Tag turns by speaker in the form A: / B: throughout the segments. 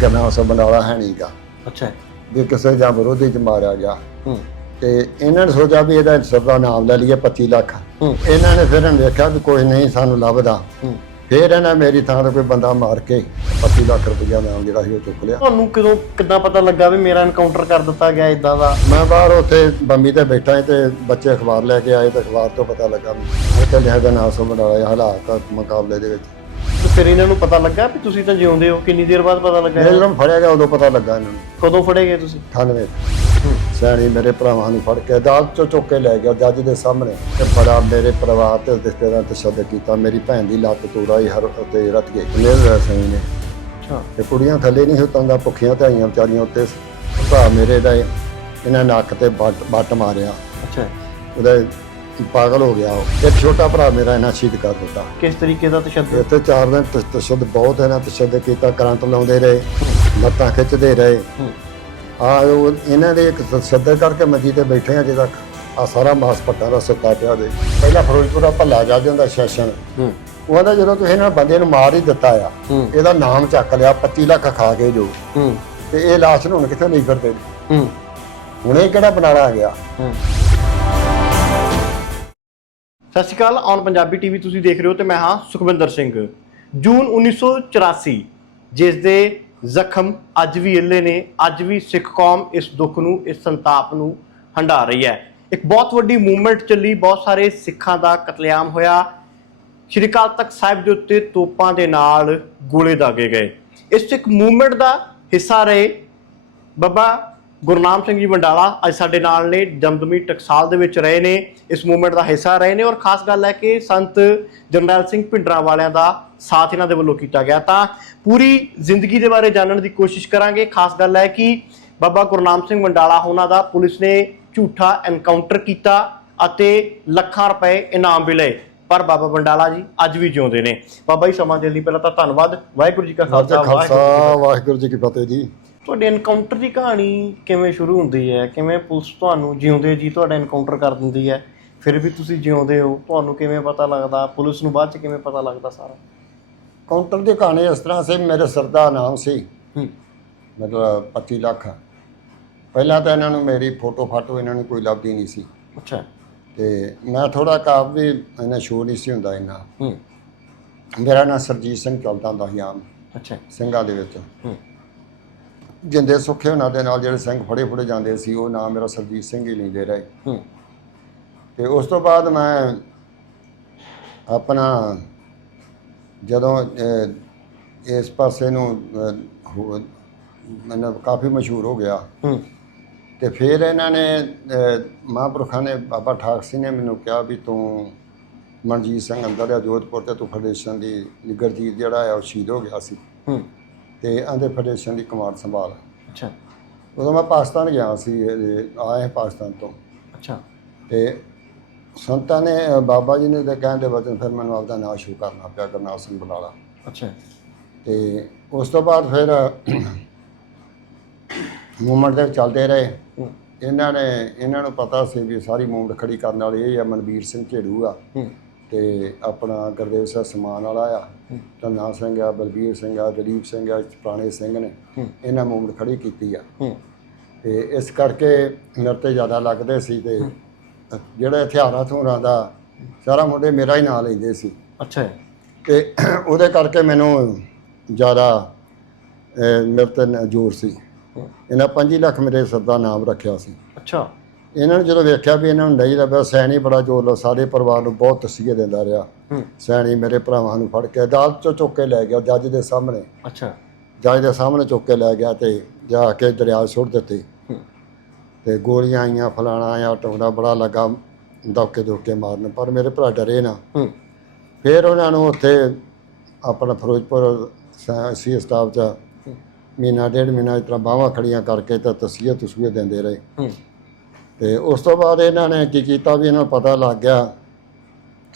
A: ਕਰਨਾ ਉਸ ਬੰਡਾਲਾ ਹੈ ਨਹੀਂਗਾ
B: ਅੱਛਾ।
A: ਵੀ ਕਿਸੇ ਜਾਂ ਵਿਰੋਧੀ ਚ ਮਾਰਿਆ ਗਿਆ।
B: ਹੂੰ।
A: ਤੇ ਇਹਨਾਂ ਨੇ ਸੋਚਿਆ ਵੀ ਇਹਦਾ ਸਭ ਦਾ ਨਾਮ ਲੈ ਲਈਏ 25 ਲੱਖ।
B: ਹੂੰ।
A: ਇਹਨਾਂ ਨੇ ਫਿਰ ਵੇਖਿਆ ਵੀ ਕੋਈ ਨਹੀਂ ਸਾਨੂੰ ਲੱਭਦਾ।
B: ਹੂੰ।
A: ਫਿਰ ਇਹਨਾਂ ਮੇਰੀ ਥਾਂ ਤੇ ਕੋਈ ਬੰਦਾ ਮਾਰ ਕੇ 25 ਲੱਖ ਰੁਪਇਆ ਨਾਮ ਜਿਹੜਾ ਸੀ ਉਹ ਚੁੱਕ ਲਿਆ।
B: ਤੁਹਾਨੂੰ ਕਦੋਂ ਕਿੱਦਾਂ ਪਤਾ ਲੱਗਾ ਵੀ ਮੇਰਾ ਐਨਕਾਊਂਟਰ ਕਰ ਦਿੱਤਾ ਗਿਆ ਇਦਾਂ ਦਾ?
A: ਮੈਂ ਬਾਹਰ ਉੱਥੇ ਬੰਬੀ ਤੇ ਬੈਠਾ ਸੀ ਤੇ ਬੱਚੇ ਅਖਬਾਰ ਲੈ ਕੇ ਆਏ ਤੇ ਅਖਬਾਰ ਤੋਂ ਪਤਾ ਲੱਗਾ ਮੈਂ ਕਿਹਾ ਲਿਆ ਦਾ ਨਾਮ ਸੁਣ ਹਾਲਾਤ ਮੁਕਾਬਲੇ ਦੇ ਵਿੱਚ।
B: ਤੇ ਫਿਰ ਇਹਨਾਂ ਨੂੰ ਪਤਾ ਲੱਗਾ ਵੀ ਤੁਸੀਂ ਤਾਂ ਜਿਉਂਦੇ ਹੋ ਕਿੰਨੀ ਦੇਰ ਬਾਅਦ ਪਤਾ ਲੱਗਾ
A: ਇਹ ਜਦੋਂ ਫੜਿਆ ਗਿਆ ਉਦੋਂ ਪਤਾ ਲੱਗਾ ਇਹਨਾਂ ਨੂੰ।
B: ਕਦੋਂ ਫੜੇ ਗਏ ਤੁਸੀਂ?
A: 98 ਸਿਆਣੀ ਮੇਰੇ ਭਰਾਵਾਂ ਨੂੰ ਫੜ ਕੇ ਅਦਾਲਤ ਚੋਂ ਚੁੱਕ ਕੇ ਲੈ ਗਿਆ ਜੱਜ ਦੇ ਸਾਹਮਣੇ। ਤੇ ਬੜਾ ਮੇਰੇ ਪਰਿਵਾਰ ਤੇ ਰਿਸ਼ਤੇਦਾਰਾਂ ਤੇ ਤਸ਼ੱਦਦ ਕੀਤਾ ਮੇਰੀ ਭੈਣ ਦੀ ਲੱਤ ਤੋੜਾਈ ਹਰ ਤੇ ਰੱਤ ਗਈ ਮੇਰ ਸਿੰਘ ਨੇ।
B: ਅੱਛਾ।
A: ਤੇ ਕੁੜੀਆਂ ਥੱਲੇ ਨਹੀਂ ਹੁਤਾਂਦਾ ਭੁੱਖੀਆਂ ਤੇ ਆਈਆਂ ਵਿਚਾਰੀਆਂ ਉੱਤੇ ਭਰਾ ਮੇਰੇ ਦਾ ਇਹਨਾਂ ਨੱਕ ਤੇ ਬੱਟ ਬੱਟ ਮਾਰਿਆ।
B: ਅੱਛਾ।
A: ਉਹਦਾ ਪਾਗਲ ਹੋ ਗਿਆ ਉਹ। ਇੱਕ ਛੋਟਾ ਭਰਾ ਮੇਰਾ ਇਹਨਾਂ ਸ਼ਹੀਦ ਕਰ ਦਿੱਤਾ।
B: ਕਿਸ ਤਰੀਕੇ ਦਾ ਤਸ਼ੱਦਦ?
A: ਇੱਥੇ ਚਾਰ ਦਿਨ ਤਸ਼- ਤਸ਼ੱਦਦ ਬਹੁਤ ਇਹਨਾਂ ਤਸ਼ੱਦਦ ਕੀਤਾ ਕਰੰਟ ਲਾਉਂਦੇ ਰਹੇ ਲੱਤਾਂ ਖਿੱਚਦੇ ਰਹੇ। ਆ ਉਹ ਇਹਨਾਂ ਦੇ ਇੱਕ ਤਸ਼ੱਦਦ ਕਰਕੇ ਮੰਜੀ ਤੇ ਬੈਠੇ ਆ ਜਿਹਦਾ ਆ ਸਾਰਾ ਮਾਸ ਪੱਟਾਂ ਦਾ ਸੁੱਤਾ ਪਿਆ ਦੇ ਪਹਿਲਾਂ ਫਿਰੋਜ਼ਪੁਰ ਦਾ ਭੱਲਾ ਜਾ ਜਾਂਦਾ ਸੈਸ਼ਨ।
B: ਹੂੰ।
A: ਉਹ ਕਹਿੰਦਾ ਜਦੋਂ ਤੁਸੀਂ ਇਹਨਾਂ ਬੰਦੇ ਨੂੰ ਮਾਰ ਹੀ ਦਿੱਤਾ ਆ
B: ਹੂੰ।
A: ਇਹਦਾ ਨਾਮ ਚੱਕ ਲਿਆ 25 ਲੱਖ ਖਾ ਕੇ ਜੋ।
B: ਹੂੰ।
A: ਤੇ ਇਹ ਲਾਸ਼ ਨੂੰ ਹੁਣ ਕਿੱਥੇ ਨਹੀਂ ਫਿਰਦੇ
B: ਹੂੰ।
A: ਹੁਣੇ ਕਿਹੜਾ ਬਣਾਣਾ ਆ ਗਿਆ?
B: ਹੂੰ। ਸਤਿ ਸ਼੍ਰੀ ਅਕਾਲ ਔਨ ਪੰਜਾਬੀ ਟੀਵੀ ਤੁਸੀਂ ਦੇਖ ਰਹੇ ਹੋ ਤੇ ਮੈਂ ਹਾਂ ਸੁਖਵਿੰਦਰ ਸਿੰਘ। ਜੂਨ 1984 ਜਿਸ ਦੇ ਜ਼ਖਮ ਅੱਜ ਵੀ ਇੱਲੇ ਨੇ, ਅੱਜ ਵੀ ਸਿੱਖ ਕੌਮ ਇਸ ਦੁੱਖ ਨੂੰ, ਇਸ ਸੰਤਾਪ ਨੂੰ ਹੰਢਾ ਰਹੀ ਹੈ। ਇੱਕ ਬਹੁਤ ਵੱਡੀ ਮੂਵਮੈਂਟ ਚੱਲੀ, ਬਹੁਤ ਸਾਰੇ ਸਿੱਖਾਂ ਦਾ ਕਤਲੇਆਮ ਹੋਇਆ। ਸ਼੍ਰੀ ਅਕਾਲ ਤਖਤ ਸਾਹਿਬ ਦੇ ਉੱਤੇ ਤੋਪਾਂ ਦੇ ਨਾਲ ਗੋਲੇ ਦਾਗੇ ਗਏ। ਇਸ ਇੱਕ ਮੂਵਮੈਂਟ ਦਾ ਹਿੱਸਾ ਰਹੇ ਬਾਬਾ ਗੁਰਨਾਮ ਸਿੰਘ ਜੀ ਵੰਡਾਲਾ ਅੱਜ ਸਾਡੇ ਨਾਲ ਨੇ ਦਮਦਮੀ ਟਕਸਾਲ ਦੇ ਵਿੱਚ ਰਹੇ ਨੇ ਇਸ ਮੂਵਮੈਂਟ ਦਾ ਹਿੱਸਾ ਰਹੇ ਨੇ ਔਰ ਖਾਸ ਗੱਲ ਹੈ ਕਿ ਸੰਤ ਜਰਨੈਲ ਸਿੰਘ ਭਿੰਡਰਾਂ ਵਾਲਿਆਂ ਦਾ ਸਾਥ ਇਹਨਾਂ ਦੇ ਵੱਲੋਂ ਕੀਤਾ ਗਿਆ। ਤਾਂ ਪੂਰੀ ਜ਼ਿੰਦਗੀ ਦੇ ਬਾਰੇ ਜਾਣਨ ਦੀ ਕੋਸ਼ਿਸ਼ ਕਰਾਂਗੇ। ਖਾਸ ਗੱਲ ਹੈ ਕਿ ਬਾਬਾ ਗੁਰਨਾਮ ਸਿੰਘ ਵੰਡਾਲਾ ਉਹਨਾਂ ਦਾ ਪੁਲਿਸ ਨੇ ਝੂਠਾ ਐਨਕਾਊਂਟਰ ਕੀਤਾ ਅਤੇ ਲੱਖਾਂ ਰੁਪਏ ਇਨਾਮ ਵੀ ਲਏ। ਪਰ ਬਾਬਾ ਵੰਡਾਲਾ ਜੀ ਅੱਜ ਵੀ ਜਿਉਂਦੇ ਨੇ। ਬਾਬਾ ਜੀ ਸਮਾਂ ਦੇਣ ਲਈ ਪਹਿਲਾਂ ਤਾਂ ਧੰਨਵਾਦ। ਵਾਹਿਗੁਰੂ ਜੀ ਕੀ
A: ਖਾਲਸਾ
B: ਵਾਹਿਗੁਰੂ ਜੀ ਕੀ
A: ਫਤਿਹ ਜੀ।
B: ਤੁਹਾਡੇ ਐਨਕਾਊਂਟਰ ਦੀ ਕਹਾਣੀ ਕਿਵੇਂ ਸ਼ੁਰੂ ਹੁੰਦੀ ਹੈ? ਕਿਵੇਂ ਪੁਲਿਸ ਤੁਹਾਨੂੰ ਜਿਉਂਦੇ ਜੀ ਤੁਹਾਡਾ ਐਨਕਾਊਂਟਰ ਕਰ ਦਿੰਦੀ ਹੈ? ਫਿਰ ਵੀ ਤੁਸੀਂ ਜਿਉਂਦੇ ਹੋ ਤੁਹਾਨੂੰ ਕਿਵੇਂ ਪਤਾ ਲੱਗਦਾ? ਪੁਲਿਸ ਨੂੰ ਬਾਅਦ ਚ ਕਿਵੇਂ ਪਤਾ ਲੱਗਦਾ ਸਾਰਾ?
A: ਕਾਊਂਟਰ ਦੀ ਕਹਾਣੀ ਇਸ ਤਰ੍ਹਾਂ ਸੀ ਮੇਰੇ ਸਰ ਦਾ ਨਾਮ ਸੀ। ਮਤਲਬ 25 ਲੱਖ। ਪਹਿਲਾਂ ਤਾਂ ਇਹਨਾਂ ਨੂੰ ਮੇਰੀ ਫੋਟੋ ਫਾਟੋ ਇਹਨਾਂ ਨੂੰ ਕੋਈ ਲੱਭਦੀ ਨਹੀਂ ਸੀ।
B: ਅੱਛਾ।
A: ਤੇ ਮੈਂ ਥੋੜਾ ਕਾਬ ਵੀ ਇਹਨਾਂ ਸ਼ੋਅ ਨਹੀਂ ਸੀ ਹੁੰਦਾ ਇਹਨਾਂ ਮੇਰਾ ਨਾਮ ਸਰਜੀਤ ਸਿੰਘ ਚੱਲਦਾ ਹੁੰਦਾ ਸੀ ਆਮ।
B: ਅੱਛਾ।
A: ਸਿੰਘਾਂ ਦੇ ਵਿੱਚ। ਜਿੰਦੇ ਸੁੱਖੇ ਉਹਨਾਂ ਦੇ ਨਾਲ ਜਿਹੜੇ ਸਿੰਘ ਫੜੇ ਫੜੇ ਜਾਂਦੇ ਸੀ ਉਹ ਨਾਮ ਮੇਰਾ ਸਰਜੀਤ ਸਿੰਘ ਹੀ ਲੈਂਦੇ ਰਹੇ। ਤੇ ਉਸ ਤੋਂ ਬਾਅਦ ਮੈਂ ਆਪਣਾ ਜਦੋਂ ਇਸ ਪਾਸੇ ਨੂੰ ਮੈਨੂੰ ਕਾਫੀ ਮਸ਼ਹੂਰ ਹੋ ਗਿਆ। ਤੇ ਫਿਰ ਇਹਨਾਂ ਨੇ ਮਹਾਂਪੁਰਖਾਂ ਨੇ ਬਾਬਾ ਠਾਕ ਸਿੰਘ ਨੇ ਮੈਨੂੰ ਕਿਹਾ ਵੀ ਤੂੰ ਮਨਜੀਤ ਸਿੰਘ ਅੰਦਰ ਆ ਜੋਧਪੁਰ ਤੇ ਤੂੰ ਫੈਡਰੇਸ਼ਨ ਦੀ ਨਿਗਰਜੀਤ ਜਿਹੜਾ ਆ ਉਹ ਸ਼ਹੀਦ ਹੋ ਗਿਆ ਸੀ। ਤੇ ਆਂਦੇ ਫੈਡਰੇਸ਼ਨ ਦੀ ਕਮਾਂਡ ਸੰਭਾਲ।
B: ਅੱਛਾ।
A: ਉਦੋਂ ਮੈਂ ਪਾਕਿਸਤਾਨ ਗਿਆ ਸੀ ਆਏ ਪਾਕਿਸਤਾਨ ਤੋਂ।
B: ਅੱਛਾ।
A: ਤੇ ਸੰਤਾਂ ਨੇ ਬਾਬਾ ਜੀ ਨੇ ਤੇ ਕਹਿੰਦੇ ਵਚਨ ਫਿਰ ਮੈਨੂੰ ਆਪਦਾ ਨਾਂ ਸ਼ੁਰੂ ਕਰਨਾ ਪਿਆ ਕਰਨਾਲ ਸਿੰਘ ਬਲਾਲਾ।
B: ਅੱਛਾ।
A: ਤੇ ਉਸ ਤੋਂ ਬਾਅਦ ਫਿਰ ਮੂਵਮੈਂਟ ਦੇ ਚੱਲਦੇ ਰਹੇ। ਇਹਨਾਂ ਨੇ ਇਹਨਾਂ ਨੂੰ ਪਤਾ ਸੀ ਵੀ ਸਾਰੀ ਮੂਵਮੈਂਟ ਖੜੀ ਕਰਨ ਵਾਲੇ ਇਹ ਆ ਮਨਵੀਰ ਸਿੰਘ ਝੇੜੂ ਆ। ਤੇ ਆਪਣਾ ਗੁਰਦੇਵ ਸਿੰਘ ਸਮਾਨ ਵਾਲਾ ਆ। ਧੰਨਾ ਸਿੰਘ ਆ ਬਲਬੀਰ ਸਿੰਘ ਆ ਦਲੀਪ ਸਿੰਘ ਆ ਪੁਰਾਣੇ ਸਿੰਘ ਨੇ। ਇਹਨਾਂ ਮੂਵਮੈਂਟ ਖੜੀ ਕੀਤੀ ਆ। ਤੇ ਇਸ ਕਰਕੇ ਮੇਰੇ ਤੇ ਜ਼ਿਆਦਾ ਲੱਗਦੇ ਸੀ ਤੇ ਜਿਹੜੇ ਹਥਿਆਰਾਂ ਥੋਰਾਂ ਦਾ ਸਾਰਾ ਮੁੰਡੇ ਮੇਰਾ ਹੀ ਨਾਂ ਲੈਂਦੇ ਸੀ।
B: ਅੱਛਾ
A: ਤੇ ਉਹਦੇ ਕਰਕੇ ਮੈਨੂੰ ਜ਼ਿਆਦਾ ਮੇਰੇ ਤੇ ਜ਼ੋਰ ਸੀ। ਇਹਨਾਂ 5 ਲੱਖ ਮੇਰੇ ਸਰ ਦਾ ਨਾਮ ਰੱਖਿਆ ਸੀ।
B: ਅੱਛਾ।
A: ਇਹਨਾਂ ਨੂੰ ਜਦੋਂ ਵੇਖਿਆ ਵੀ ਇਹਨਾਂ ਨੂੰ ਨਹੀਂ ਲੱਭਿਆ ਸੈਣੀ ਬੜਾ ਜ਼ੋਰ ਲਾ ਸਾਰੇ ਪਰਿਵਾਰ ਨੂੰ ਬਹੁਤ ਤਸੀਹੇ ਦਿੰਦਾ ਰਿਹਾ। ਸੈਣੀ ਮੇਰੇ ਭਰਾਵਾਂ ਨੂੰ ਫੜ ਕੇ ਅਦਾਲਤ ਚੋਂ ਚੁੱਕ ਕੇ ਲੈ ਗਿਆ ਜੱਜ ਦੇ ਸਾਹਮਣੇ।
B: ਅੱਛਾ।
A: ਜੱਜ ਦੇ ਸਾਹਮਣੇ ਚੁੱਕ ਕੇ ਲੈ ਗਿਆ ਤੇ ਜਾ ਕੇ ਦਰਿਆ ਸੁੱਟ ਦਿੱਤੀ। ਤੇ ਗੋਲੀਆਂ ਆਈਆਂ ਫਲਾਣਾ ਆਇਆ ਟੁਕੜਾ ਬੜਾ ਲੱਗਾ ਦੌਕੇ ਦੋਕੇ ਮਾਰਨ ਪਰ ਮੇਰੇ ਭਰਾ ਡਰੇ ਨਾ। ਫਿਰ ਉਹਨਾਂ ਨੂੰ ਉੱਥੇ ਆਪਣਾ ਫਿਰੋਜ਼ਪੁਰ ਸੀ ਸਟਾਫ ਚ ਮਹੀਨਾ ਡੇਢ ਮਹੀਨਾ ਇਸ ਤਰ੍ਹਾਂ ਬਾਹਾਂ ਖੜੀਆਂ ਕਰਕੇ ਤਾਂ ਤਸੀਹੇ ਤਸੂਏ ਦਿੰਦੇ ਰਹੇ। ਤੇ ਉਸ ਤੋਂ ਬਾਅਦ ਇਹਨਾਂ ਨੇ ਕੀ ਕੀਤਾ ਵੀ ਇਹਨਾਂ ਨੂੰ ਪਤਾ ਲੱਗ ਗਿਆ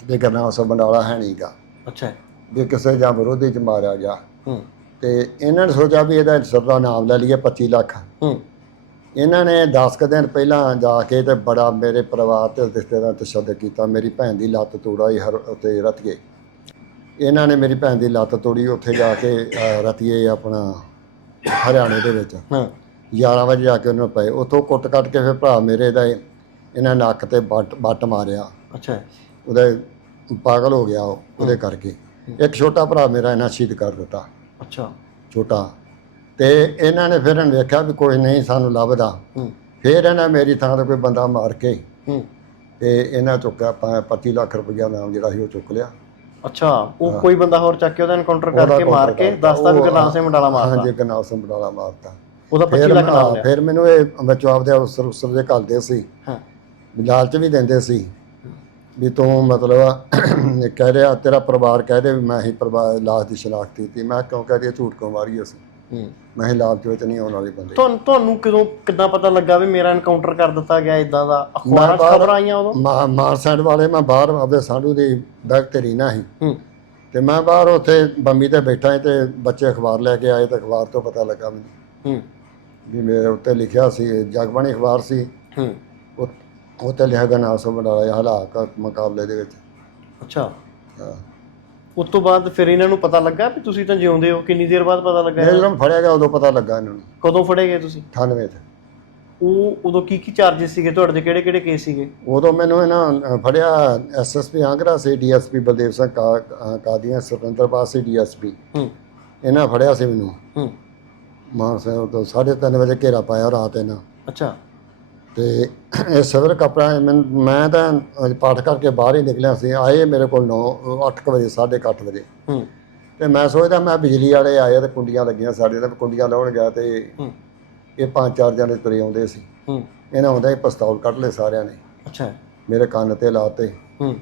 A: ਵੀ ਗਰਨਾਮ ਸਿੰਘ ਬੰਡਾਲਾ ਹੈ ਨਹੀਂਗਾ
B: ਅੱਛਾ।
A: ਵੀ ਕਿਸੇ ਜਾਂ ਵਿਰੋਧੀ ਚ ਮਾਰਿਆ ਗਿਆ।
B: ਹੂੰ।
A: ਤੇ ਇਹਨਾਂ ਨੇ ਸੋਚਿਆ ਵੀ ਇਹਦਾ ਸਰ ਦਾ ਨਾਮ ਲੈ ਲਈਏ 25 ਲੱਖ।
B: ਹੂੰ।
A: ਇਹਨਾਂ ਨੇ 10 ਕੁ ਦਿਨ ਪਹਿਲਾਂ ਜਾ ਕੇ ਤੇ ਬੜਾ ਮੇਰੇ ਪਰਿਵਾਰ ਤੇ ਰਿਸ਼ਤੇਦਾਰਾਂ ਤੇ ਤਸ਼ੱਦਦ ਕੀਤਾ ਮੇਰੀ ਭੈਣ ਦੀ ਲੱਤ ਤੋੜਾਈ ਹਰ ਉੱਤੇ ਰਤੀਏ। ਇਹਨਾਂ ਨੇ ਮੇਰੀ ਭੈਣ ਦੀ ਲੱਤ ਤੋੜੀ ਉੱਥੇ ਜਾ ਕੇ ਰਤੀਏ ਆਪਣਾ ਹਰਿਆਣੇ ਦੇ ਵਿੱਚ।
B: ਹਾਂ।
A: 11 ਵਜੇ ਜਾ ਕੇ ਉਹਨਾਂ ਨੂੰ ਪਏ। ਉਥੋਂ ਕੁੱਟ ਕੱਟ ਕੇ ਫਿਰ ਭਰਾ ਮੇਰੇ ਦਾ ਇਹ- ਇਹਨਾਂ ਨੱਕ ਤੇ ਬੱਟ ਬੱਟ ਮਾਰਿਆ।
B: ਅੱਛਾ।
A: ਉਹਦੇ ਪਾਗਲ ਹੋ ਗਿਆ ਉਹ ਉਹਦੇ ਕਰਕੇ। ਇੱਕ ਛੋਟਾ ਭਰਾ ਮੇਰਾ ਇਹਨਾਂ ਸ਼ਹੀਦ ਕਰ ਦਿੱਤਾ।
B: ਅੱਛਾ।
A: ਛੋਟਾ। ਤੇ ਇਹਨਾਂ ਨੇ ਫਿਰ ਇਹਨੂੰ ਵੇਖਿਆ ਵੀ ਕੋਈ ਨਹੀਂ ਸਾਨੂੰ ਲੱਭਦਾ।
B: ਹੂੰ।
A: ਫਿਰ ਇਹਨਾਂ ਮੇਰੀ ਥਾਂ ਤੇ ਕੋਈ ਬੰਦਾ ਮਾਰ ਕੇ
B: ਹੂੰ।
A: ਤੇ ਇਹਨਾਂ ਚੁੱਕਿਆ ਪ- 25 ਲੱਖ ਰੁਪਇਆ ਨਾਮ ਜਿਹੜਾ ਸੀ ਉਹ ਚੁੱਕ ਲਿਆ।
B: ਅੱਛਾ। ਉਹ ਕੋਈ ਬੰਦਾ ਹੋਰ ਚੱਕ ਕੇ ਉਹਦਾ ਐਨਕਾਊਂਟਰ
A: ਉਹਦਾ
B: ਕਰਕੇ ਮਾਰ
A: counter
B: ਕੇ
A: ਕਰਤਾ।
B: ਦੱਸਦਾ ਵੀ
A: ਉਹ-
B: ਗੁਰਨਾਮ ਸਿੰਘ ਮੰਡਾਲਾ ਮਾਰਦਾ
A: ਹਾਂਜੀ ਗਨਾਵ ਸਿੰਘ ਬਡਾਲਾ ਮਾਰਤਾ।
B: ਉਹਦਾ 25
A: ਫਿਰ
B: ਲੱਖ
A: ਹਾਂ,
B: ਲਿਆ।
A: ਫਿਰ ਮੈਨੂੰ ਇਹ ਵਿੱਚ ਆਪਦੇ ਅਫਸਰ ਉਸਰ ਦੇ ਘੱਲਦੇ ਸੀ।
B: ਹਾਂ।
A: ਵੀ ਲਾਲਚ ਵੀ ਦਿੰਦੇ ਸੀ। ਵੀ ਤੂੰ ਮਤਲਬ ਕਹਿ ਰਿਹਾ ਤੇਰਾ ਪਰਿਵਾਰ ਕਹਿ ਰਿਹਾ ਵੀ ਮੈਂ ਹੀ ਪਰਿਵਾਰ ਲਾਸ਼ ਦੀ ਸ਼ਨਾਖਤ ਕੀਤੀ। ਮੈਂ ਕਿਉਂ ਕਹਿ ਰਿਹਾ ਝੂਠ ਕਿਉਂ ਮਾਰੀ ਅਸੀਂ?
B: ਹੂੰ।
A: ਮੈਂ ਹੀ ਲਾਲਚ ਵਿੱਚ ਨਹੀਂ ਆਉਣ ਵਾਲੇ ਬੰਦੇ।
B: ਤੁਹਾਨੂੰ ਤੁਹਾਨੂੰ ਕਦੋਂ ਕਿੱਦਾਂ ਪਤਾ ਲੱਗਾ ਵੀ ਮੇਰਾ ਐਨਕਾਊਂਟਰ ਕਰ ਦਿੱਤਾ ਗਿਆ ਇਦਾਂ ਦਾ? ਅਖਬਾਰਾਂ 'ਚ ਖਬਰਾਂ ਆਈਆਂ ਉਦੋਂ?
A: ਮਾ- ਮਾਰ ਸਾਈਡ ਵਾਲੇ ਮੈਂ ਬਾਹਰ ਆਪਦੇ ਸਾਡੂ ਦੀ ਬੈਗ ਤੇ ਰੀਨਾ ਸੀ।
B: ਹੂੰ।
A: ਤੇ ਮੈਂ ਬਾਹਰ ਉੱਥੇ ਬੰਬੀ ਤੇ ਬੈਠਾ ਸੀ ਤੇ ਬੱਚੇ ਅਖਬਾਰ ਲੈ ਕੇ ਆਏ ਤੇ ਅਖਬਾਰ ਤੋਂ ਪਤਾ ਲੱਗਾ ਮੈਨੂੰ।
B: ਹੂੰ।
A: ਵੀ ਮੇਰੇ ਉੱਤੇ ਲਿਖਿਆ ਸੀ ਜਗਬਾਣੀ ਅਖਬਾਰ ਸੀ।
B: ਹੂੰ।
A: ਉਹ- ਉੱਤੇ ਲਿਖਿਆ ਗਿਆ ਨਾਮ ਸੋ ਬਡਾਲਾ ਹਲਾਕ ਮੁਕਾਬਲੇ ਦੇ ਵਿੱਚ।
B: ਅੱਛਾ।
A: ਹਾਂ।
B: ਉਸ ਤੋਂ ਬਾਅਦ ਫਿਰ ਇਹਨਾਂ ਨੂੰ ਪਤਾ ਲੱਗਾ ਵੀ ਤੁਸੀਂ ਤਾਂ ਜਿਉਂਦੇ ਹੋ ਕਿੰਨੀ ਦੇਰ ਬਾਅਦ ਪਤਾ ਲੱਗਾ
A: ਇਹ ਜਦੋਂ ਫੜਿਆ ਗਿਆ ਉਦੋਂ ਪਤਾ ਲੱਗਾ ਇਹਨਾਂ ਨੂੰ।
B: ਕਦੋਂ ਫੜੇ ਗਏ ਤੁਸੀਂ?
A: 98 ਚ।
B: ਉਹ ਉਦੋਂ ਕੀ ਕੀ ਚਾਰजेस ਸੀਗੇ ਤੁਹਾਡੇ ਦੇ ਕਿਹੜੇ ਕਿਹੜੇ ਕੇਸ ਸੀਗੇ?
A: ਉਦੋਂ ਮੈਨੂੰ ਇਹਨਾਂ ਫੜਿਆ ਐਸਐਸਪੀ ਆਂਗਰਾ ਸੀ ਡੀਐਸਪੀ ਬਲਦੇਵ ਸਿੰਘ ਕਾ ਕਾਦੀਆਂ ਸੁਰਿੰਦਰ ਪਾਸ ਸੀ ਡੀਐਸਪੀ
B: ਹੂੰ।
A: ਇਹਨਾਂ ਫੜਿਆ ਸੀ ਮੈਨੂੰ।
B: ਹੂੰ।
A: ਮਾਨ ਸਿੰਘ ਤੋਂ 3:30 ਵਜੇ ਘੇਰਾ ਪਾਇਆ ਰਾਤ ਇਹਨਾਂ।
B: ਅੱਛਾ।
A: ਤੇ ਇਹ ਸਵੇਰ ਕਪੜਾ ਮੈਂ ਤਾਂ ਪਾਠ ਕਰਕੇ ਬਾਹਰ ਹੀ ਨਿਕਲਿਆ ਸੀ। ਆਏ ਮੇਰੇ ਕੋਲ 9 8 ਵਜੇ 8:30 ਵਜੇ।
B: ਹੂੰ।
A: ਤੇ ਮੈਂ ਸੋਚਦਾ ਮੈਂ ਬਿਜਲੀ ਵਾਲੇ ਆਏ ਤੇ ਕੁੰਡੀਆਂ ਲੱਗੀਆਂ ਸਾਡੇ ਤੇ ਕੁੰਡੀਆਂ ਲਾਉਣ ਗਿਆ ਤੇ ਇਹ ਪੰਜ ਚਾਰ ਜਣੇ ਤੁਰੇ ਆਉਂਦੇ ਸੀ।
B: ਹੂੰ।
A: ਇਹਨਾਂ ਆਉਂਦਾ ਹੀ ਪਿਸਤੌਲ ਕੱਢ ਲਏ ਸਾਰਿਆਂ ਨੇ।
B: ਅੱਛਾ।
A: ਮੇਰੇ ਕੰਨ ਤੇ ਲਾਤੇ।
B: ਹੂੰ।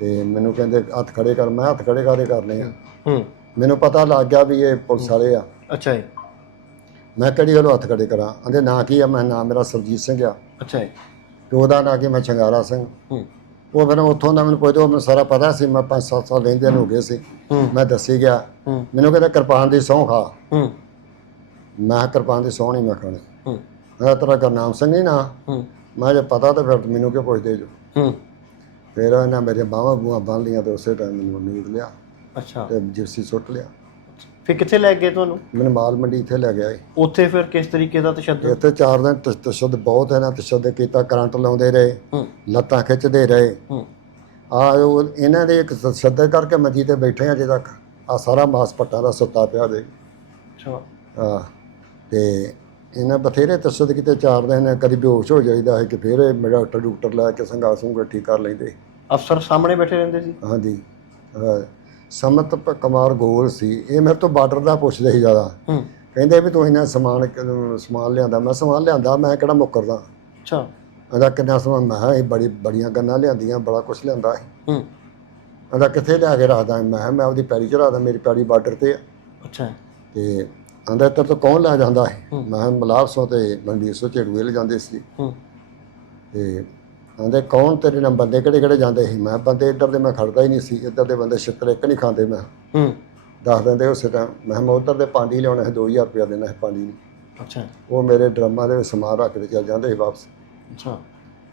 A: ਤੇ ਮੈਨੂੰ ਕਹਿੰਦੇ ਹੱਥ ਖੜੇ ਕਰ। ਮੈਂ ਹੱਥ ਖੜੇ ਕਾਰੇ ਕਰਨੇ ਆ?
B: ਹੂੰ।
A: ਮੈਨੂੰ ਪਤਾ ਲੱਗ ਗਿਆ ਵੀ ਇਹ ਪੁਲਿਸ ਵਾਲੇ ਆ।
B: ਅੱਛਾ ਜੀ।
A: ਮੈਂ ਕਿਹੜੀ ਗੱਲੋਂ ਹੱਥ ਖੜੇ ਕਰਾਂ? ਕਹਿੰਦੇ ਨਾਂ ਕੀ ਆ ਮੈਂ ਨਾਮ ਮੇਰਾ ਸਰਜੀਤ ਸਿੰਘ ਆ।
B: ਅੱਛਾ ਜੀ।
A: ਤੇ ਉਹਦਾ ਨਾਂ ਕੀ? ਮੈਂ ਚੰਗਾਰਾ ਸਿੰਘ।
B: ਹੂੰ।
A: ਉਹ ਫਿਰ ਉੱਥੋਂ ਦਾ ਮੈਨੂੰ ਪੁੱਛਦੇ ਉਹ ਮੈਨੂੰ ਸਾਰਾ ਪਤਾ ਸੀ ਮੈਂ 5-7 ਸਾਲ ਰਹਿੰਦੇ ਨੂੰ ਹੋ ਗਏ ਸੀ। ਮੈਂ ਦੱਸੀ ਗਿਆ। ਮੈਨੂੰ ਕਹਿੰਦੇ ਕਿਰਪਾਨ ਦੀ ਸਹੁੰ ਖਾ।
B: ਹੂੰ।
A: ਮੈਂ ਕਿਰਪਾਨ ਦੀ ਸਹੁੰ ਨਹੀਂ ਮੈਂ ਖਾਣੀ।
B: ਹੂੰ।
A: ਮੈਂ ਤੇਰਾ ਗੁਰਨਾਮ ਸਿੰਘ ਨਹੀਂ ਨਾ।
B: ਹੂੰ।
A: ਮੈਂ ਜੇ ਪਤਾ ਤਾਂ ਫਿਰ ਮੈਨੂੰ ਕਿਉਂ ਪੁੱਛਦੇ ਜੋ?
B: ਹੂੰ।
A: ਫਿਰ ਇਹਨਾਂ ਮੇਰੇ ਬਾਹਾਂ ਬੂਹਾਂ ਬੰਨ ਲੀਆਂ ਤੇ ਉਸੇ ਟਾਈਮ ਮੈਨੂੰ ਨੀਂਦ ਲਿਆ।
B: ਅੱਛਾ।
A: ਤੇ ਜਿਰਸੀ ਸੁੱਟ ਲਿਆ।
B: ਫਿਰ ਕਿੱਥੇ ਲੈ ਗਏ ਤੁਹਾਨੂੰ?
A: ਮੈਨੂੰ ਮਾਲ ਮੰਡੀ ਇੱਥੇ ਲੈ ਗਿਆ
B: ਉੱਥੇ ਫਿਰ ਕਿਸ ਤਰੀਕੇ ਦਾ ਤਸ਼ੱਦਦ?
A: ਇੱਥੇ ਚਾਰ ਦਿਨ ਤਸ਼- ਤਸ਼ੱਦਦ ਬਹੁਤ ਹੈ ਨਾ ਤਸ਼ੱਦਦ ਕੀਤਾ ਕਰੰਟ ਲਾਉਂਦੇ ਰਹੇ
B: ਹੂੰ।
A: ਲੱਤਾਂ ਖਿੱਚਦੇ ਰਹੇ।
B: ਹੂੰ।
A: ਆ ਉਹ ਇਹਨਾਂ ਦੇ ਇੱਕ ਤਸ਼ੱਦਦ ਕਰਕੇ ਮੰਜੀ ਤੇ ਬੈਠੇ ਆ ਤੱਕ ਆ ਸਾਰਾ ਮਾਸ ਪੱਟਾਂ ਦਾ ਸੁੱਤਾ ਪਿਆ ਦੇ
B: ਅੱਛਾ।
A: ਆ ਤੇ ਇਹਨਾਂ ਬਥੇਰੇ ਤਸ਼ੱਦਦ ਕੀਤੇ ਚਾਰ ਦਿਨ ਕਦੀ ਬੇਹੋਸ਼ ਹੋ ਜਾਈਦਾ ਹੈ ਕਿ ਫਿਰ ਇਹ ਮੇਰਾ ਡਾਕਟਰ ਡਾਕਟਰ ਲੈ ਕੇ ਸੰਗਾ ਸੰਗਾ ਠੀਕ ਕਰ ਲੈਂਦੇ।
B: ਅਫਸਰ ਸਾਹਮਣੇ ਬੈਠੇ ਰਹਿੰਦੇ ਸੀ?
A: ਹਾਂਜੀ। ਅਹ ਸਮਤ ਕੁਮਾਰ ਗੋਲ ਸੀ ਇਹ ਮੇਰੇ ਤੋਂ ਬਾਰਡਰ ਦਾ ਪੁੱਛਦੇ ਸੀ ਜ਼ਿਆਦਾ।
B: ਹੂੰ।
A: ਕਹਿੰਦੇ ਵੀ ਤੂੰ ਇਹਨਾਂ ਸਮਾਨ ਸਮਾਨ ਲਿਆਂਦਾ। ਮੈਂ ਸਮਾਨ ਲਿਆਂਦਾ? ਮੈਂ ਕਿਹੜਾ ਮੁੱਕਰਦਾ?
B: ਅੱਛਾ।
A: ਇਹਦਾ ਕਿੰਨਾ ਸਮਾਨ? ਮੈਂ ਇਹ ਬੜੀ ਬੜੀਆਂ ਗੰਨਾਂ ਲਿਆਂਦੀਆਂ ਬੜਾ ਕੁਛ ਲਿਆਂਦਾ ਹੈ।
B: ਹੂੰ
A: ਇਹਦਾ ਕਿੱਥੇ ਲਿਆ ਕੇ ਰੱਖਦਾ? ਮੈਂ ਮੈਂ ਆਪਦੀ ਪੈੜੀ 'ਚ ਰੱਖਦਾ ਮੇਰੀ ਪੈੜੀ ਬਾਰਡਰ ਤੇ ਆ।
B: ਅੱਛਾ।
A: ਤੇ ਆਂਦਾ ਇੱਧਰ ਤੋਂ ਕੌਣ ਲੈ ਜਾਂਦਾ ਹੈ। ਮੈਂ ਮਲਾਬ ਸੋ ਤੇ ਮਨਵੀਰ ਸੋ ਝੇੜੂਏ ਲੈ ਜਾਂਦੇ ਸੀ।
B: ਹੂੰ।
A: ਤੇ ਆਂਦੇ ਕੌਣ ਤੇਰੇ ਨਾਲ ਬੰਦੇ ਕਿਹੜੇ ਕਿਹੜੇ ਜਾਂਦੇ ਸੀ? ਮੈਂ ਬੰਦੇ ਇੱਧਰ ਦੇ ਮੈਂ ਖੜਦਾ ਹੀ ਨਹੀਂ ਸੀ। ਇੱਧਰ ਦੇ ਬੰਦੇ ਛਿੱਤਰ ਇੱਕ ਨਹੀਂ ਖਾਂਦੇ ਮੈਂ।
B: ਹੂੰ।
A: ਦੱਸ ਦਿੰਦੇ ਉਸੇ ਟਾਈਮ ਮੈਂ ਮੈਂ ਉੱਧਰ ਦੇ ਪਾਂਡੀ ਲਿਆਉਣਾ ਸੀ 2000 ਰੁਪਇਆ ਦੇਣਾ ਸੀ ਪਾਂਡੀ ਨੂੰ।
B: ਅੱਛਾ।
A: ਉਹ ਮੇਰੇ ਡਰਮਾਂ ਦੇ ਵਿੱਚ ਸਮਾਨ ਰੱਖ ਕੇ ਚੱਲ ਜਾਂਦੇ ਸੀ ਵਾਪਸ।
B: ਅੱਛਾ।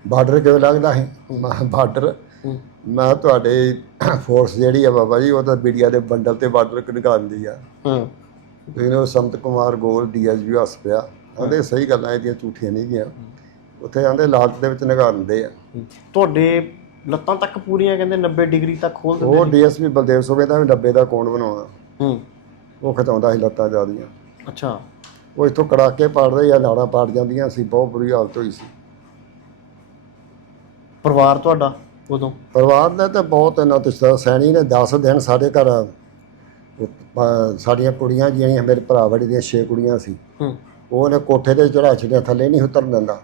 A: ਬਾਰਡਰ ਕਿਵੇਂ ਲੱਗਦਾ ਸੀ? ਮੈਂ ਬਾਰਡਰ? ਮੈਂ ਤੁਹਾਡੇ ਫੋਰਸ ਜਿਹੜੀ ਆ ਬਾਬਾ ਜੀ ਉਹ ਤਾਂ ਬੀਡੀਆ ਦੇ ਬੰਡਲ ਤੇ ਬਾਰਡਰ ਕਢਕਾ ਦਿੰਦੀ ਆ?
B: ਹੂੰ।
A: ਤੁਸੀਂ ਉਹ ਸੰਤ ਕੁਮਾਰ ਗੋਲ ਡੀਐਸਪੀ ਹੱਸ ਪਿਆ। ਆਂਦੇ ਸਹੀ ਗੱਲਾਂ ਇਹਦੀਆਂ ਝੂਠੀਆਂ ਨਹੀਂ ਗਿਆ ਉੱਥੇ ਆਂਦੇ ਲਾਲਚ ਦੇ ਵਿੱਚ ਨਿਗਾਹ ਦਿੰਦੇ ਆ।
B: ਤੁਹਾਡੇ ਲੱਤਾਂ ਤੱਕ ਪੂਰੀਆਂ ਕਹਿੰਦੇ 90 ਡਿਗਰੀ ਤੱਕ ਖੋਲ ਦਿੰਦੇ
A: ਉਹ ਡੀਐਸਪੀ ਬਲਦੇਵ ਸੋਵੇ ਦਾ ਵੀ ਡੱਬੇ ਦਾ ਕੌਣ ਬਣਾਉਣਾ
B: ਹੂੰ।
A: ਉਹ ਖਿਚਾਉਂਦਾ ਸੀ ਲੱਤਾਂ ਜਿਆਦੀਆਂ।
B: ਅੱਛਾ।
A: ਉਹ ਇੱਥੋਂ ਕੜਾਕੇ ਪਾੜਦੇ ਜਾਂ ਨਾੜਾਂ ਪਾੜ ਜਾਂਦੀਆਂ ਸੀ ਬਹੁਤ ਬੁਰੀ ਹਾਲਤ ਹੋਈ ਸੀ।
B: ਪਰਿਵਾਰ ਤੁਹਾਡਾ ਉਦੋਂ?
A: ਪਰਿਵਾਰ ਦਾ ਤਾਂ ਬਹੁਤ ਇਹਨਾਂ ਤੇ ਸੈਣੀ ਨੇ 10 ਦਿਨ ਸਾਡੇ ਘਰ ਸਾਡੀਆਂ ਕੁੜੀਆਂ ਜਿਹੜੀਆਂ ਮੇਰੇ ਭਰਾ ਵੜੀ ਦੀਆਂ 6 ਕੁੜੀਆਂ ਸੀ।
B: ਹੂੰ।
A: ਉਹਨੇ ਕੋਠੇ ਤੇ ਚੜਾ ਛੜਿਆ ਥੱਲੇ ਨਹੀਂ ਉਤਰਨ ਦਿੰਦਾ।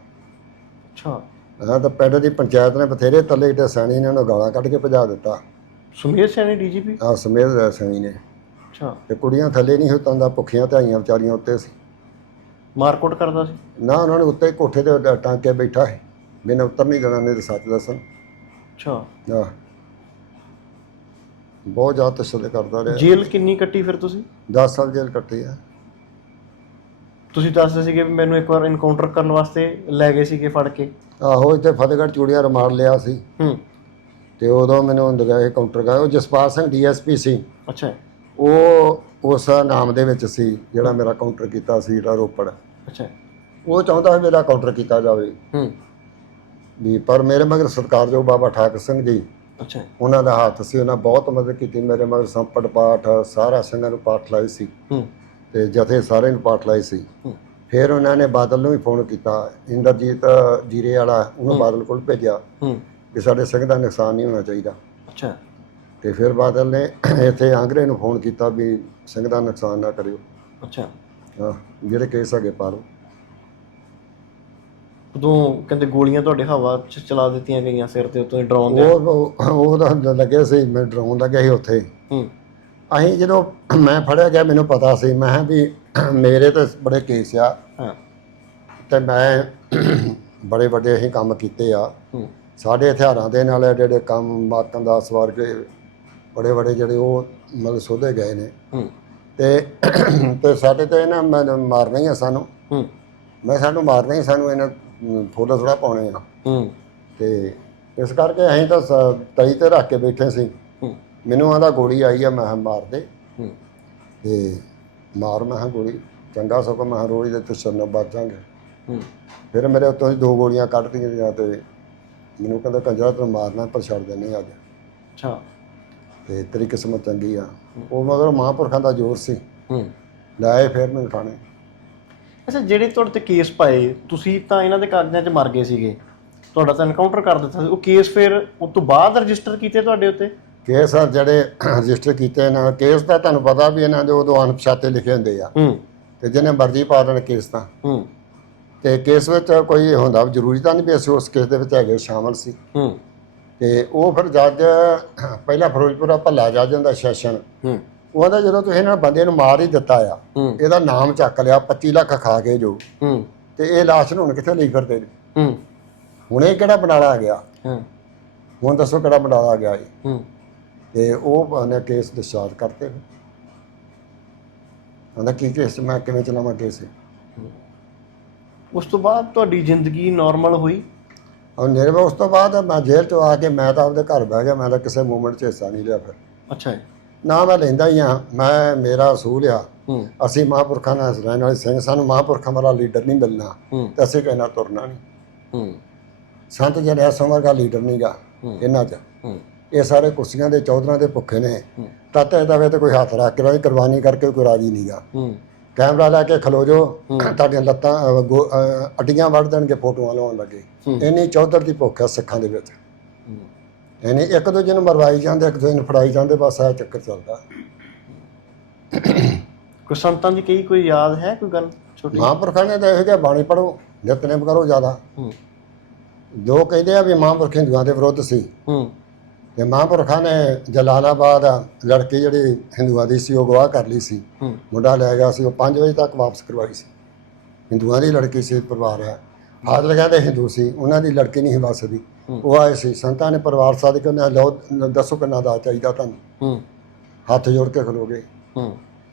B: ਅੱਛਾ।
A: ਹਾਂ ਤਾਂ ਪਿੰਡ ਦੀ ਪੰਚਾਇਤ ਨੇ ਬਥੇਰੇ ਥੱਲੇ ਤੇ ਸੈਣੀ ਨੇ ਉਹਨੂੰ ਗਾਲਾਂ ਕੱਢ ਕੇ ਭਜਾ ਦਿੱਤਾ।
B: ਸੁਮੇਰ ਸੈਣੀ ਡੀਜੀਪੀ?
A: ਆ ਸਮੇਤ ਸੈਣੀ ਨੇ।
B: ਅੱਛਾ।
A: ਤੇ ਕੁੜੀਆਂ ਥੱਲੇ ਨਹੀਂ ਉਤਰਨ ਦਾ ਭੁੱਖੀਆਂ ਤੇ ਆਈਆਂ ਵਿਚਾਰੀਆਂ ਉੱਤੇ ਸੀ।
B: ਮਾਰਕੁੱਟ ਕਰਦਾ ਸੀ?
A: ਨਾ ਉਹਨਾਂ ਨੇ ਉੱਤੇ ਕੋਠੇ ਤੇ ਟੰਗ ਕੇ ਬੈਠਾ ਹੈ ਮੈਨੂੰ ਉੱਤਰ ਨਹੀਂ ਦੇਣਾ ਨਹੀਂ ਤੇ ਸੱਚ ਦੱਸਣ।
B: ਅੱਛਾ।
A: ਆਹ ਬਹੁਤ ਜ਼ਿਆਦਾ ਤਸ਼ੱਦਦ ਕਰਦਾ ਰਿਹਾ।
B: ਜੇਲ੍ਹ ਕਿੰਨੀ ਕੱਟੀ ਫਿਰ ਤੁਸੀਂ?
A: 10 ਸਾਲ ਜੇਲ੍ਹ ਕੱਟੀ ਆ।
B: ਤੁਸੀਂ ਦੱਸਦੇ ਸੀਗੇ ਵੀ ਮੈਨੂੰ ਇੱਕ ਵਾਰ ਇਨਕਾਊਂਟਰ ਕਰਨ ਵਾਸਤੇ ਲੈ ਗਏ ਸੀਗੇ ਫੜ ਕੇ।
A: ਆਹੋ ਇੱਥੇ ਫਤਿਹਗੜ੍ਹ ਚੂੜੀਆਂ ਰਮਾੜ ਲਿਆ ਸੀ।
B: ਹੂੰ।
A: ਤੇ ਉਦੋਂ ਮੈਨੂੰ ਲਗਾਏ ਕਾਊਂਟਰ ਗਏ ਉਹ ਜਸਪਾਲ ਸਿੰਘ ਡੀਐਸਪੀ ਸੀ।
B: ਅੱਛਾ।
A: ਉਹ ਉਸ ਨਾਮ ਦੇ ਵਿੱਚ ਸੀ ਜਿਹੜਾ ਮੇਰਾ ਕਾਊਂਟਰ ਕੀਤਾ ਸੀ ਜਿਹੜਾ ਰੋਪੜ।
B: ਅੱਛਾ।
A: ਉਹ ਚਾਹੁੰਦਾ ਸੀ ਮੇਰਾ ਕਾਊਂਟਰ ਕੀਤਾ ਜਾਵੇ।
B: ਹੂੰ।
A: ਵੀ ਪਰ ਮੇਰੇ ਮਗਰ ਸਤਿਕਾਰਯੋਗ ਬਾਬਾ ਠਾਕਰ ਸਿੰਘ ਜੀ
B: ਅੱਛਾ।
A: ਉਹਨਾਂ ਦਾ ਹੱਥ ਸੀ ਉਹਨਾਂ ਬਹੁਤ ਮਦਦ ਕੀਤੀ। ਮੇਰੇ ਮਗਰ ਸੰਪਟ ਪਾਠ ਸਾਰਾ ਸਿੰਘਾਂ ਨੂੰ ਪਾਠ ਲਾਏ ਸੀ।
B: ਹੂੰ।
A: ਤੇ ਜਥੇ ਸਾਰੇ ਨੂੰ ਪਾਠ ਲਾਏ ਸੀ। ਫਿਰ ਉਹਨਾਂ ਨੇ ਬਾਦਲ ਨੂੰ ਵੀ ਫੋਨ ਕੀਤਾ। ਇੰਦਰਜੀਤ ਜੀਰੇ ਵਾਲਾ ਉਹਨੂੰ ਬਾਦਲ ਕੋਲ ਭੇਜਿਆ ਕਿ ਸਾਡੇ ਸਿੰਘ ਦਾ ਨੁਕਸਾਨ ਨਹੀਂ ਹੋਣਾ ਚਾਹੀਦਾ।
B: ਅੱਛਾ।
A: ਤੇ ਫਿਰ ਬਾਦਲ ਨੇ ਇੱਥੇ ਆਂਗਰੇ ਨੂੰ ਫੋਨ ਕੀਤਾ ਵੀ ਸਿੰਘ ਦਾ ਨੁਕਸਾਨ ਨਾ ਕਰਿਓ।
B: ਅੱਛਾ।
A: ਹਾਂ ਜਿਹੜੇ ਕੇਸ ਹੈਗੇ ਪਾ ਲਓ।
B: ਉਦੋਂ ਕਹਿੰਦੇ ਗੋਲੀਆਂ ਤੁਹਾਡੇ ਹਵਾ 'ਚ ਚਲਾ ਦਿੱਤੀਆਂ ਗਈਆਂ ਸਿਰ ਤੇ ਉੱਤੋਂ ਡਰਾਉਣ ਦੇ
A: ਉਹ ਉਹ- ਉਹ ਤਾਂ ਲੱਗੇ ਸੀ ਮੈਂ ਡਰਾਉਣ ਲੱਗਿਆ ਸੀ ਉੱਥੇ।
B: ਹੂੰ।
A: ਅਸੀਂ ਜਦੋਂ ਮੈਂ ਫੜਿਆ ਗਿਆ ਮੈਨੂੰ ਪਤਾ ਸੀ ਮੈਂ ਕਿਹਾ ਵੀ ਮੇਰੇ ਤੇ ਬੜੇ ਕੇਸ ਆ।
B: ਹਾਂ।
A: ਤੇ ਮੈਂ ਬੜੇ ਵੱਡੇ ਅਸੀਂ ਕੰਮ ਕੀਤੇ ਆ। ਸਾਡੇ ਹਥਿਆਰਾਂ ਦੇ ਨਾਲ ਜਿਹੜੇ ਕੰਮ ਮਾਤਮ ਦਾ ਸਵਾਰ ਕੇ ਬੜੇ ਵੱਡੇ ਜਿਹੜੇ ਉਹ ਮਤਲਬ ਸੋਧੇ ਗਏ ਨੇ। ਤੇ ਤੇ ਸਾਡੇ ਤੇ ਇਹਨਾਂ ਮੈਂ ਮਾਰਨਾ ਹੀ ਆ ਸਾਨੂੰ। ਮੈਂ ਸਾਨੂੰ ਮਾਰਨਾ ਹੀ ਸਾਨੂੰ ਇਹਨਾਂ ਫੋਟੋ ਥੋੜਾ ਪਾਉਣੇ ਆ। ਤੇ ਇਸ ਕਰਕੇ ਅਸੀਂ ਤਾਂ ਤਈ ਤੇ ਰੱਖ ਕੇ ਬੈਠੇ ਸੀ। ਮੈਨੂੰ ਆਂਦਾ ਗੋਲੀ ਆਈ ਆ ਮੈਂ ਕਿਹਾ ਮਾਰ ਦੇ।
B: ਹੂੰ।
A: ਤੇ ਮਾਰ ਮੈਂ ਕਿਹਾ ਗੋਲੀ। ਚੰਗਾ ਸਗੋਂ ਮੈਂ ਕਿਹਾ ਰੋਜ਼ ਦੇ ਤੁਸਰ ਨਾਲ ਬਚ ਜਾਾਂਗੇ।
B: ਹੂੰ।
A: ਫਿਰ ਮੇਰੇ ਉੱਤੋਂ ਦੀ ਦੋ ਗੋਲੀਆਂ ਕੱਢਤੀਆਂ ਜਾਂ ਤੇ ਮੈਨੂੰ ਕਹਿੰਦਾ ਕੰਜਰਾ ਤੈਨੂੰ ਮਾਰਨਾ ਪਰ ਛੱਡ ਦੇਣੇ ਅੱਜ।
B: ਅੱਛਾ।
A: ਤੇ ਤੇਰੀ ਕਿਸਮਤ ਚੰਗੀ ਆ। ਉਹ ਮਗਰ ਮਹਾਂਪੁਰਖਾਂ ਦਾ ਜ਼ੋਰ ਸੀ।
B: ਹੂੰ।
A: ਲਾਏ ਫਿਰ ਮੈਨੂੰ ਠਾਣੇ
B: ਅੱਛਾ ਜਿਹੜੇ ਤੁਹਾਡੇ ਤੇ ਕੇਸ ਪਾਏ ਤੁਸੀਂ ਤਾਂ ਇਹਨਾਂ ਦੇ ਕਾਗਜ਼ਾਂ 'ਚ ਮਰ ਗਏ ਸੀਗੇ। ਤੁਹਾਡਾ ਤਾਂ ਐਨਕਾਊਂਟਰ ਕਰ ਦਿੱਤਾ ਸੀ। ਉਹ ਕੇਸ ਫਿਰ ਉਸ ਤੋਂ ਬਾਅਦ ਰਜਿਸਟਰ ਕੀਤੇ ਤੁਹਾਡੇ ਉੱਤੇ?
A: ਕੇਸ ਆ ਜਿਹੜੇ ਰਜਿਸਟਰ ਕੀਤੇ ਨਾ ਕੇਸ ਤਾਂ ਤੁਹਾਨੂੰ ਪਤਾ ਵੀ ਇਹਨਾਂ ਦੇ ਉਦੋਂ ਅਣਪਛਾਤੇ ਲਿਖੇ ਹੁੰਦੇ ਆ।
B: ਹੂੰ।
A: ਤੇ ਜਿਹਨੇ ਮਰਜ਼ੀ ਪਾ ਦੇਣ ਕੇਸ ਤਾਂ।
B: ਹੂੰ।
A: ਤੇ ਕੇਸ ਵਿੱਚ ਕੋਈ ਹੁੰਦਾ ਜ਼ਰੂਰੀ ਤਾਂ ਨਹੀਂ ਵੀ ਅਸੀਂ ਉਸ ਕੇਸ ਦੇ ਵਿੱਚ ਹੈਗੇ ਸ਼ਾਮਲ ਸੀ।
B: ਹੂੰ।
A: ਤੇ ਉਹ ਫਿਰ ਜੱਜ ਪਹਿਲਾਂ ਫਿਰੋਜ਼ਪੁਰਾ ਭੱਲਾ ਜੱਜ ਹੁੰਦਾ ਸੈਸ਼ਨ।
B: ਹੂੰ।
A: ਉਹਦਾ ਜਦੋਂ ਤੁਸੀਂ ਇਹਨਾਂ ਬੰਦੇ ਨੂੰ ਮਾਰ ਹੀ ਦਿੱਤਾ ਆ ਇਹਦਾ ਨਾਮ ਚੱਕ ਲਿਆ 25 ਲੱਖ ਖਾ ਕੇ ਜੋ।
B: ਹੂੰ।
A: ਤੇ ਇਹ ਲਾਸ਼ ਨੂੰ ਹੁਣ ਕਿੱਥੇ ਲਈ ਫਿਰਦੇ ਨੇ?
B: ਹੂੰ।
A: ਹੁਣ ਇਹ ਕਿਹੜਾ ਬਨਾਲਾ ਆ ਗਿਆ?
B: ਹੂੰ।
A: ਹੁਣ ਦੱਸੋ ਕਿਹੜਾ ਬਨਾਲਾ ਆ ਗਿਆ ਇਹ?
B: ਹੂੰ।
A: ਤੇ ਉਹ ਨੇ ਕੇਸ ਡਿਸਚਾਰਜ ਕਰਤੇ ਕਹਿੰਦਾ ਕੀ ਕੇਸ ਮੈਂ ਕਿਵੇਂ ਚਲਾਵਾਂ ਕੇਸ?
B: ਉਸ ਤੋਂ ਬਾਅਦ ਤੁਹਾਡੀ ਜ਼ਿੰਦਗੀ ਨਾਰਮਲ ਹੋਈ?
A: ਔਰ ਨਿਰਵੇ ਉਸ ਤੋਂ ਬਾਅਦ ਮੈਂ ਜੇਲ੍ਹ ਚੋਂ ਆ ਕੇ ਮੈਂ ਤਾਂ ਆਪਦੇ ਘਰ ਬਹਿ ਗਿਆ ਮੈਂ ਤਾਂ ਕਿਸੇ ਮੂਵਮੈਂਟ 'ਚ ਹਿੱਸਾ ਨਹੀਂ ਲਿਆ ਫਿਰ।
B: ਅੱਛਾ ਜੀ।
A: ਨਾ ਮੈਂ ਲੈਂਦਾ ਹੀ ਆ ਮੈਂ ਮੇਰਾ ਅਸੂਲ ਆ। ਅਸੀਂ ਮਹਾਂਪੁਰਖਾਂ ਨਾਲ ਰਹਿਣ ਵਾਲੇ ਸਿੰਘ ਸਾਨੂੰ ਮਹਾਂਪੁਰਖਾਂ ਵਾਲਾ ਲੀਡਰ ਨਹੀਂ ਮਿਲਣਾ ਤੇ ਅਸੀਂ ਕਹਿਣਾ ਤੁਰਨਾ ਨਹੀਂ।
B: ਹੂੰ।
A: ਸੰਤ ਜਿਹੜੇ ਵਰਗਾ ਲੀਡਰ ਨਹੀਂਗਾ। ਇਹਨਾਂ 'ਚ।
B: ਹੂੰ।
A: ਇਹ ਸਾਰੇ ਕੁਰਸੀਆਂ ਦੇ ਚੌਧਰਾਂ ਦੇ ਭੁੱਖੇ ਨੇ। ਤਤ ਇਹਦਾ ਵੇ ਤੇ ਕੋਈ ਹੱਥ ਰੱਖ ਕੇ ਰਾਜੀ ਕੁਰਬਾਨੀ ਕਰਕੇ ਕੋਈ ਰਾਜੀ ਨਹੀਂਗਾ ਕੈਮਰਾ ਲੈ ਕੇ ਖਲੋ ਜੋ ਤੁਹਾਡੀਆਂ ਲੱਤਾਂ ਅੱਡੀਆਂ ਵੱਢ ਦੇਣਗੇ ਫੋਟੋਆਂ ਲਾਉਣ ਲੱਗੇ। ਇੰਨੀ ਚੌਧਰ ਦੀ ਭੁੱਖ ਹੈ ਸਿੱਖਾਂ ਦੇ ਵਿੱਚ। ਇਹਨੇ ਇੱਕ ਦੂਜੇ ਨੂੰ ਮਰਵਾਈ ਜਾਂਦੇ ਇੱਕ ਦੂਜੇ ਨੂੰ ਫੜਾਈ ਜਾਂਦੇ ਬਸ ਇਹ ਚੱਕਰ ਚੱਲਦਾ।
B: ਕੋਈ ਸੰਤਾਂ ਦੀ ਕਈ ਕੋਈ ਯਾਦ ਹੈ ਕੋਈ ਗੱਲ ਛੋਟੀ?
A: ਮਹਾਂਪੁਰਖਾਂ ਨੇ ਤਾਂ ਇਹੋ ਜਿਹਾ ਬਾਣੀ ਪੜੋ ਨਿਤਨੇਮ ਕਰੋ ਜ਼ਿਆਦਾ।
B: ਹੂੰ।
A: ਜੋ ਕਹਿੰਦੇ ਆ ਵੀ ਮਹਾਂਪੁਰਖ ਹਿੰਦੂਆਂ ਦੇ ਵਿਰੁੱਧ ਸੀ।
B: ਹੂੰ।
A: ਤੇ ਮਹਾਂਪੁਰਖਾਂ ਨੇ ਜਲਾਲਾਬਾਦ ਲੜਕੀ ਜਿਹੜੀ ਹਿੰਦੂਆਂ ਦੀ ਸੀ ਉਹ ਗਵਾਹ ਕਰ ਲਈ ਸੀ। ਮੁੰਡਾ ਲੈ ਗਿਆ ਸੀ ਉਹ 5 ਵਜੇ ਤੱਕ ਵਾਪਸ ਕਰਵਾਈ ਸੀ। ਹਿੰਦੂਆਂ ਦੀ ਲੜਕੀ ਸੀ ਪਰਿਵਾਰ ਹੈ। ਫਾਦਰ ਕਹਿੰਦੇ ਹਿੰਦੂ ਸੀ ਉਹਨਾਂ ਦੀ ਲੜਕੀ ਨਹੀਂ ਵੱਸਦੀ। ਉਹ ਆਏ ਸੀ ਸੰਤਾਂ ਨੇ ਪਰਿਵਾਰ ਸਾਧ ਕੇ ਉਹਨਾਂ ਲਓ ਦੱਸੋ ਕਿੰਨਾ ਦਾ ਚਾਹੀਦਾ ਤੁਹਾਨੂੰ? ਹੱਥ ਜੋੜ ਕੇ ਖਲੋਗੇ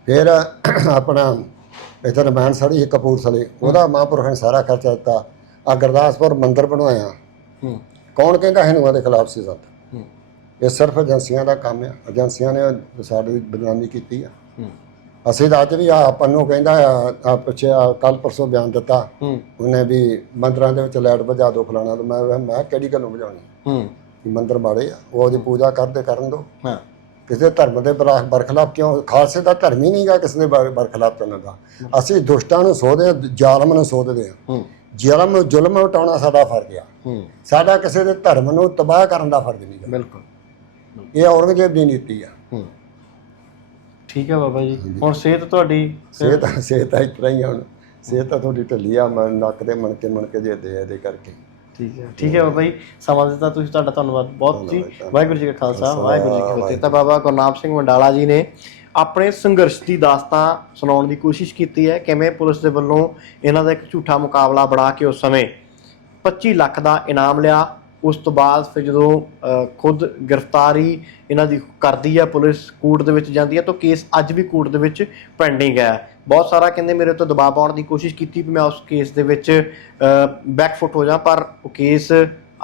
A: ਫਿਰ ਆਪਣਾ ਇੱਥੇ ਰਮਾਨ ਸੜੀ ਕਪੂਰਥਲੇ। ਉਹਦਾ ਮਹਾਂਪੁਰਖ ਨੇ ਸਾਰਾ ਖਰਚਾ ਦਿੱਤਾ। ਆ ਗੁਰਦਾਸਪੁਰ ਮੰਦਿਰ ਬਣਵਾਇਆ। ਕੌਣ ਕਹਿੰਦਾ ਹਿੰਦੂਆਂ ਦੇ ਖਿਲਾਫ ਸੀ ਸੰਤ? ਇਹ ਸਿਰਫ ਏਜੰਸੀਆਂ ਦਾ ਕੰਮ ਹੈ ਏਜੰਸੀਆਂ ਨੇ ਸਾਡੀ ਬਦਨਾਮੀ ਕੀਤੀ ਆ। ਅਸੀਂ ਤਾਂ ਅੱਜ ਵੀ ਆ ਆਪਾਂ ਨੂੰ ਕਹਿੰਦਾ ਆ ਆ ਪਿੱਛੇ ਕੱਲ ਪਰਸੋਂ ਬਿਆਨ ਦਿੱਤਾ। ਉਹਨੇ ਵੀ ਮੰਦਰਾਂ ਦੇ ਵਿੱਚ ਲਾਈਟ ਬੁਝਾ ਦਿਓ ਫਲਾਣਾ। ਤੇ ਮੈਂ ਮੈਂ ਕਿਹੜੀ ਗੱਲੋਂ ਬੁਝਾਉਣੀ
B: ਹੂੰ।
A: ਮੰਦਰ ਮਾੜੇ ਆ। ਉਹ ਉਹਦੀ ਪੂਜਾ ਕਰਦੇ ਕਰਨ ਦੋ।
B: ਹਾਂ।
A: ਕਿਸੇ ਧਰਮ ਦੇ ਬਰਾ- ਬਰਖਲਾਫ ਕਿਉਂ? ਖਾਲਸੇ ਦਾ ਧਰਮ ਹੀ ਨਹੀਂਗਾ ਕਿਸੇ ਦੇ ਬਰ- ਬਰਖਲਾਫ ਚੱਲਣ ਦਾ। ਅਸੀਂ ਦੁਸ਼ਟਾਂ ਨੂੰ ਸੋਧਦੇ ਹਾਂ ਜ਼ਾਲਮ ਨੂੰ ਸੋਧਦੇ ਹਾਂ।
B: ਹੂੰ।
A: ਜ਼ਾਲਮ ਨੂੰ ਜ਼ੁਲਮ ਹਟਾਉਣਾ ਸਾਡਾ ਫਰਜ਼ ਆ। ਸਾਡਾ ਕਿਸੇ ਦੇ ਧਰਮ ਨੂੰ ਤਬਾਹ ਕਰਨ ਦਾ ਫਰਜ਼ ਨਹੀਂਗਾ।
B: ਬਿਲਕੁਲ।
A: ਇਹ ਔਰੰਗਜ਼ੇਬ ਦੀ ਨੀਤੀ ਆ।
B: ਹੂੰ। ਠੀਕ ਹੈ ਬਾਬਾ ਜੀ। ਹੁਣ ਸਿਹਤ ਤੁਹਾਡੀ?
A: ਸਿਹਤ ਸਿਹਤ ਇਸ ਤਰ੍ਹਾਂ ਹੀ ਆ ਹੁਣ। ਸਿਹਤ ਤਾਂ ਤੁਹਾਡੀ ਢਿੱਲੀ ਆ ਮੈਂ ਨੱਕ ਦੇ ਮਣਕੇ ਮਣਕੇ ਜੇ ਦੇ ਇਹਦੇ ਕਰਕੇ।
B: ਠੀਕ ਹੈ। ਠੀਕ ਹੈ ਬਾਬਾ ਜੀ। ਸਮਾਂ ਦਿੱਤਾ ਤੁਸੀਂ ਤੁਹਾਡਾ ਧੰਨਵਾਦ ਬਹੁਤ ਜੀ। ਵਾਹਿਗੁਰੂ ਜੀ ਕਾ ਖਾਲਸਾ ਵਾਹਿਗੁਰੂ ਜੀ ਕੀ ਫਤਿਹ। ਤਾਂ ਬਾਬਾ ਗੁਰਨਾਮ ਸਿੰਘ ਮੰਡਾਲਾ ਜੀ ਨੇ ਆਪਣੇ ਸੰਘਰਸ਼ ਦੀ ਦਾਸਤਾਂ ਸੁਣਾਉਣ ਦੀ ਕੋਸ਼ਿਸ਼ ਕੀਤੀ ਹੈ। ਕਿਵੇਂ ਪੁਲਿਸ ਦੇ ਵੱਲੋਂ ਇਹਨਾਂ ਦਾ ਇੱਕ ਝੂਠਾ ਮੁਕਾਬਲਾ ਬਣਾ ਕੇ ਉਸ ਸਮੇਂ 25 ਲੱਖ ਦਾ ਇਨਾਮ ਲਿਆ ਉਸ ਤੋਂ ਬਾਅਦ ਫਿਰ ਜਦੋਂ ਖੁਦ ਗ੍ਰਿਫਤਾਰੀ ਇਹਨਾਂ ਦੀ ਕਰਦੀ ਹੈ ਪੁਲਿਸ ਕੋਰਟ ਦੇ ਵਿੱਚ ਜਾਂਦੀ ਹੈ ਤਾਂ ਕੇਸ ਅੱਜ ਵੀ ਕੋਰਟ ਦੇ ਵਿੱਚ ਪੈਂਡਿੰਗ ਹੈ ਬਹੁਤ ਸਾਰਾ ਕਹਿੰਦੇ ਮੇਰੇ ਤੋਂ ਦਬਾਅ ਪਾਉਣ ਦੀ ਕੋਸ਼ਿਸ਼ ਕੀਤੀ ਵੀ ਮੈਂ ਉਸ ਕੇਸ ਦੇ ਵਿੱਚ ਬੈਕਫੁੱਟ ਹੋ ਜਾ, ਪਰ ਉਹ ਕੇਸ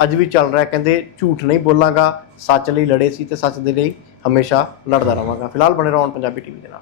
B: ਅੱਜ ਵੀ ਚੱਲ ਰਿਹਾ, ਕਹਿੰਦੇ ਝੂਠ ਨਹੀਂ ਬੋਲਾਂਗਾ, ਸੱਚ ਲਈ ਲੜੇ ਸੀ ਤੇ ਸੱਚ ਦੇ ਲਈ ਹਮੇਸ਼ਾ ਲੜਦਾ ਰਹਾਂਗਾ। ਫਿਲਹਾਲ ਬਣੇ ਰਹੋ ਪੰਜਾਬੀ ਟੀਵੀ ਦੇ ਨਾਲ।